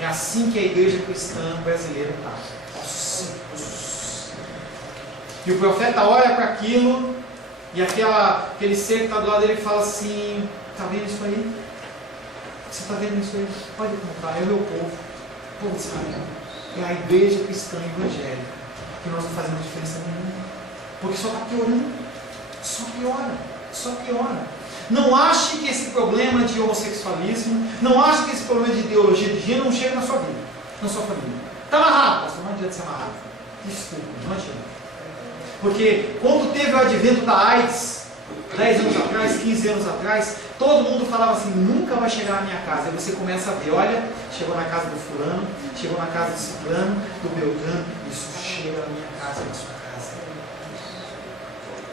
É assim que a igreja cristã brasileira está. Ossos secos. E o profeta olha para aquilo, e aquele ser que está do lado dele fala assim: está vendo isso aí? Você está vendo isso aí? Pode contar, é o meu povo, o povo de Israel. É a igreja cristã evangélica, que nós não fazemos diferença nenhuma, porque só está piorando, só piora. Não ache que esse problema de homossexualismo, não ache que esse problema de ideologia de gênero não chega na sua vida, na sua família. Está amarrado, pastor, não adianta ser amarrado. Desculpa, não adianta. Porque quando teve o advento da AIDS, 10 anos atrás, 15 anos atrás, todo mundo falava assim: nunca vai chegar na minha casa. Aí você começa a ver, olha, chegou na casa do fulano, chegou na casa do ciclano, do beltrano, isso chega na minha casa, na sua casa.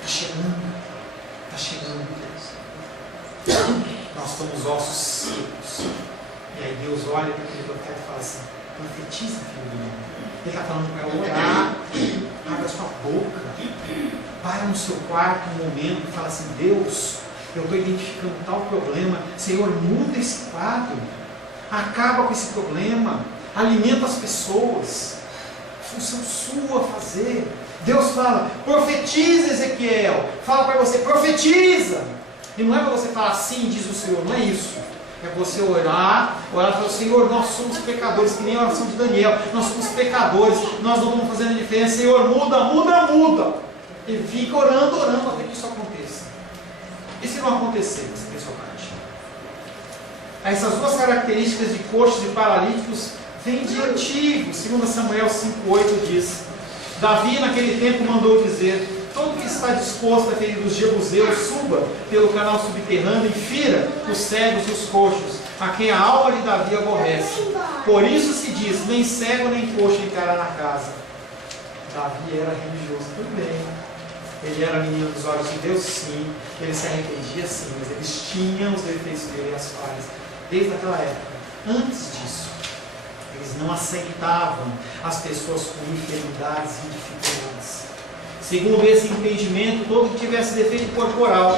Está chegando. Nós somos ossos secos. E aí Deus olha para aquele profeta e fala assim: profetiza, filho do meu. Ele está falando para orar, abre a sua boca, para no seu quarto um momento e fala assim: Deus, eu estou identificando tal problema, Senhor, muda esse quadro, acaba com esse problema, alimenta as pessoas, função sua fazer. Deus fala: profetiza, Ezequiel, fala para você, profetiza, e não é para você falar assim, diz o Senhor, não é isso. É você orar e falar: Senhor, nós somos pecadores, que nem a oração de Daniel, nós somos pecadores, nós não estamos fazendo a diferença, Senhor, muda. E fica orando até que isso aconteça. E se não acontecer, você tem sua parte. Essas duas características de coxos e paralíticos vêm de antigo. 2 Samuel 5,8 diz: Davi naquele tempo mandou dizer: todo que está disposto a ferir os jebuseus, suba pelo canal subterrâneo e fira os cegos e os coxos, a quem a alma de Davi aborrece. Por isso se diz: nem cego nem coxo entrará na casa. Davi era religioso também. Ele era menino dos olhos de Deus, sim. Ele se arrependia, sim. Mas eles tinham os defeitos dele e as falhas. Desde aquela época. Antes disso, eles não aceitavam as pessoas com enfermidades e dificuldades. Segundo esse entendimento, todo que tivesse defeito corporal,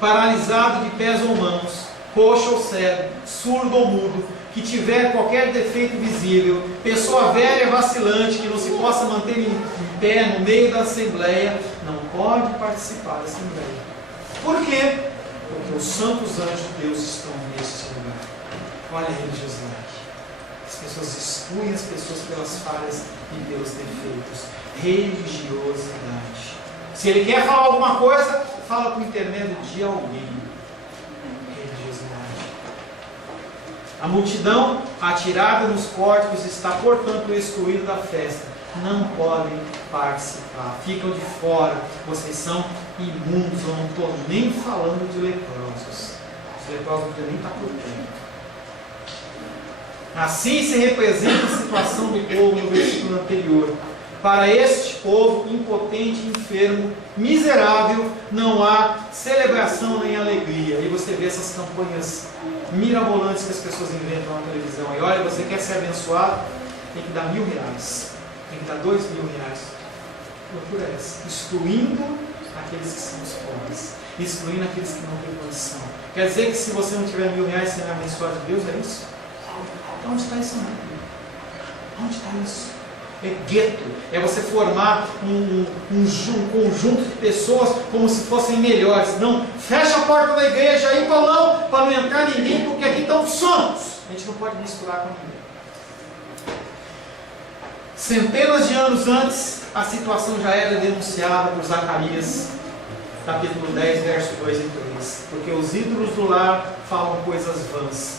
paralisado de pés ou mãos, coxo ou cego, surdo ou mudo, que tiver qualquer defeito visível, pessoa velha vacilante, que não se possa manter em pé no meio da assembleia, não pode participar da assembleia. Por quê? Porque os santos anjos de Deus estão neste lugar. Olha a religiosidade. As pessoas excluem as pessoas pelas falhas e pelos defeitos. Religiosidade. Se ele quer falar alguma coisa, fala por intermédio de alguém. Religiosidade. A multidão atirada nos pórticos está, portanto, excluída da festa. Não podem participar, ficam de fora. Vocês são imundos. Eu não estou nem falando de leprosos. Os leprosos não podem nem estar por perto. Assim se representa a situação do povo no versículo anterior. Para este povo impotente, enfermo, miserável, não há celebração nem alegria. E você vê essas campanhas mirabolantes que as pessoas inventam na televisão. E olha, você quer ser abençoado? Tem que dar R$1.000. Tem que dar R$2.000. Procura essa. Excluindo aqueles que são os pobres. Excluindo aqueles que não têm condição. Quer dizer que se você não tiver R$1.000, você não é abençoado de Deus? É isso? Onde está isso? Onde está isso? É gueto, é você formar um conjunto de pessoas como se fossem melhores. Não, fecha a porta da igreja aí, Paulão, para não entrar ninguém, porque aqui estão santos. A gente não pode misturar com ninguém. Centenas de anos antes, a situação já era denunciada por Zacarias, capítulo 10, verso 2 e 3. Porque os ídolos do lar falam coisas vãs,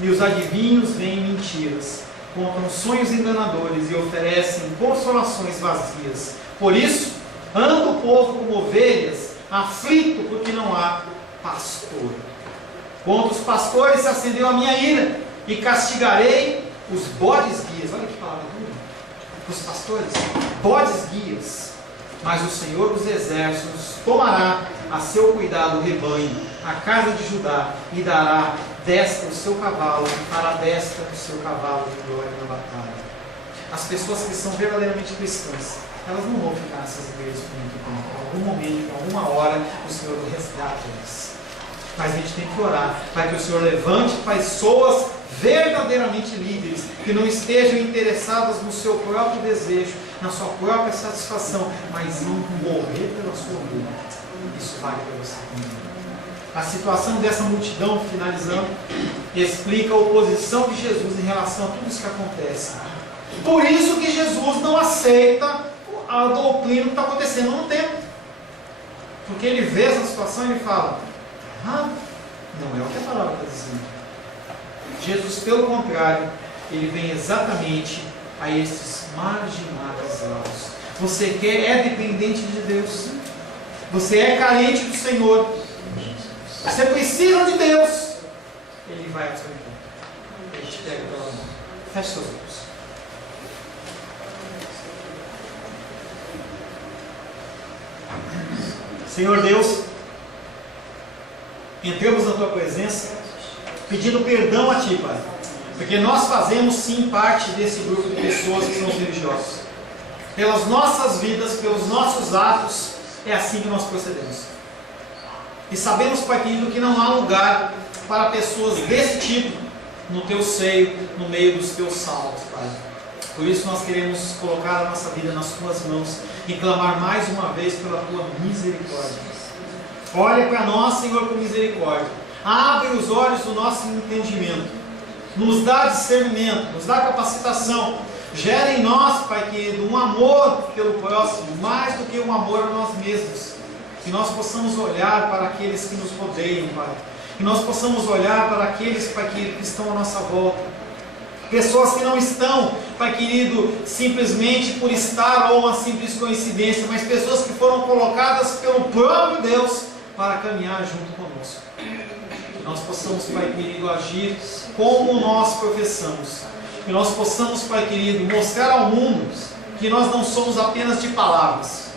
e os adivinhos veem mentiras. contam sonhos enganadores e oferecem consolações vazias. Por isso, anda o povo como ovelhas, aflito porque não há pastor. Contra os pastores se acendeu a minha ira, e castigarei os bodes guias. Olha que palavra dura. Os pastores, bodes guias. Mas o Senhor dos Exércitos tomará a seu cuidado o rebanho, a casa de Judá, e dará destra o seu cavalo, e fará destra o seu cavalo de glória na batalha. As pessoas que são verdadeiramente cristãs, elas não vão ficar nessas igrejas por muito tempo. Em algum momento, em alguma hora, o Senhor resgata eles. Mas a gente tem que orar para que o Senhor levante pessoas verdadeiramente líderes, que não estejam interessadas no seu próprio desejo, na sua própria satisfação, mas em morrer pela sua vida. Isso vale para você também. A situação dessa multidão, finalizando, explica a oposição de Jesus em relação a tudo isso que acontece. Por isso que Jesus não aceita a doutrina que está acontecendo no templo. Porque ele vê essa situação e ele fala: não é o que a palavra está dizendo. Jesus, pelo contrário, ele vem exatamente a estes marginalizados. Você é dependente de Deus. Você é carente do Senhor. Você precisa de Deus. Ele vai ao seu encontro. Ele te pega pela mão. Feche seus olhos. Senhor Deus, entramos na Tua presença pedindo perdão a Ti, Pai, porque nós fazemos sim parte desse grupo de pessoas que são religiosos. Pelas nossas vidas, pelos nossos atos, é assim que nós procedemos. E sabemos, Pai querido, que não há lugar para pessoas desse tipo no Teu seio, no meio dos Teus salvos, Pai. Por isso nós queremos colocar a nossa vida nas Tuas mãos e clamar mais uma vez pela Tua misericórdia. Olha para nós, Senhor, com misericórdia. Abre os olhos do nosso entendimento. Nos dá discernimento, nos dá capacitação. Gera em nós, Pai querido, um amor pelo próximo, mais do que um amor a nós mesmos. Que nós possamos olhar para aqueles que nos rodeiam, Pai. Que nós possamos olhar para aqueles, Pai querido, que estão à nossa volta. Pessoas que não estão, Pai querido, simplesmente por estar ou uma simples coincidência, mas pessoas que foram colocadas pelo próprio Deus para caminhar junto conosco. Que nós possamos, Pai querido, agir como nós professamos. Que nós possamos, Pai querido, mostrar ao mundo que nós não somos apenas de palavras,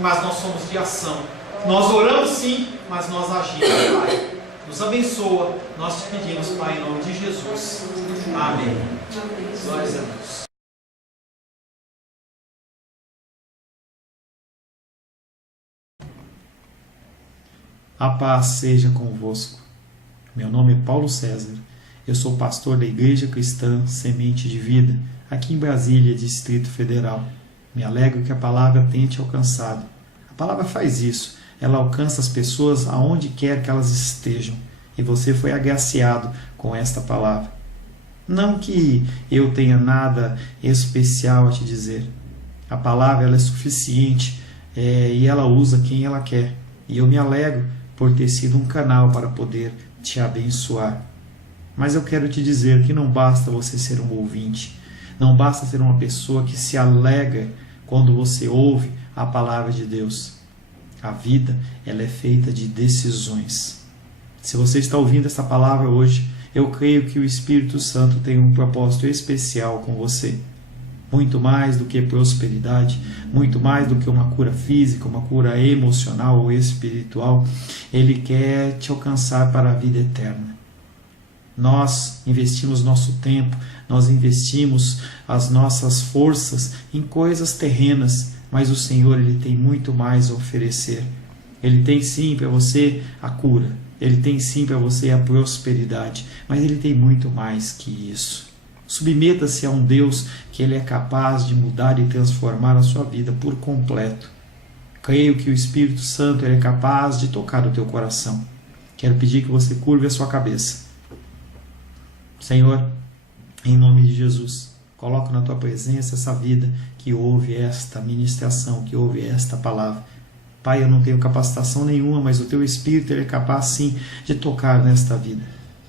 mas nós somos de ação. Nós oramos sim, mas nós agimos, Pai. Nos abençoa, nós te pedimos, Pai, em nome de Jesus. Amém. Glórias a Deus. A paz seja convosco. Meu nome é Paulo César. Eu sou pastor da Igreja Cristã Semente de Vida, aqui em Brasília, Distrito Federal. Me alegro que a palavra tenha te alcançado. A palavra faz isso. Ela alcança as pessoas aonde quer que elas estejam. E você foi agraciado com esta palavra. Não que eu tenha nada especial a te dizer. A palavra ela é suficiente e ela usa quem ela quer. E eu me alegro por ter sido um canal para poder te abençoar. Mas eu quero te dizer que não basta você ser um ouvinte. Não basta ser uma pessoa que se alegra quando você ouve a palavra de Deus. A vida ela é feita de decisões. Se você está ouvindo essa palavra hoje, eu creio que o Espírito Santo tem um propósito especial com você. Muito mais do que prosperidade, muito mais do que uma cura física, uma cura emocional ou espiritual, Ele quer te alcançar para a vida eterna. Nós investimos nosso tempo, nós investimos as nossas forças em coisas terrenas, mas o Senhor Ele tem muito mais a oferecer. Ele tem sim para você a cura, Ele tem sim para você a prosperidade, mas Ele tem muito mais que isso. Submeta-se a um Deus que Ele é capaz de mudar e transformar a sua vida por completo. Creio que o Espírito Santo Ele é capaz de tocar o teu coração. Quero pedir que você curve a sua cabeça. Senhor, em nome de Jesus, coloco na Tua presença essa vida que ouve esta ministração, que ouve esta palavra. Pai, eu não tenho capacitação nenhuma, mas o Teu Espírito Ele é capaz sim de tocar nesta vida,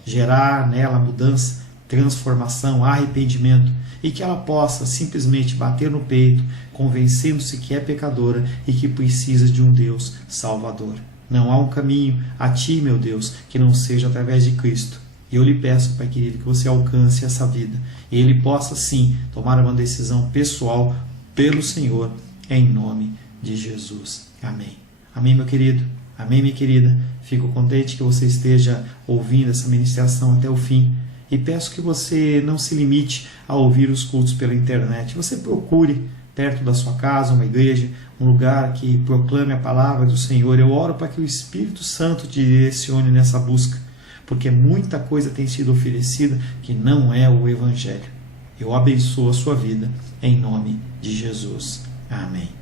gerar nela mudança, transformação, arrependimento. e que ela possa simplesmente bater no peito, convencendo-se que é pecadora e que precisa de um Deus salvador. Não há um caminho a Ti, meu Deus, que não seja através de Cristo. E eu lhe peço, Pai querido, que você alcance essa vida e ele possa sim tomar uma decisão pessoal pelo Senhor, em nome de Jesus. Amém. Amém, meu querido. Amém, minha querida. Fico contente que você esteja ouvindo essa ministração até o fim e peço que você não se limite a ouvir os cultos pela internet. Você procure perto da sua casa uma igreja, um lugar que proclame a palavra do Senhor. Eu oro para que o Espírito Santo te direcione nessa busca, porque muita coisa tem sido oferecida que não é o Evangelho. Eu abençoo a sua vida em nome de Jesus. Amém.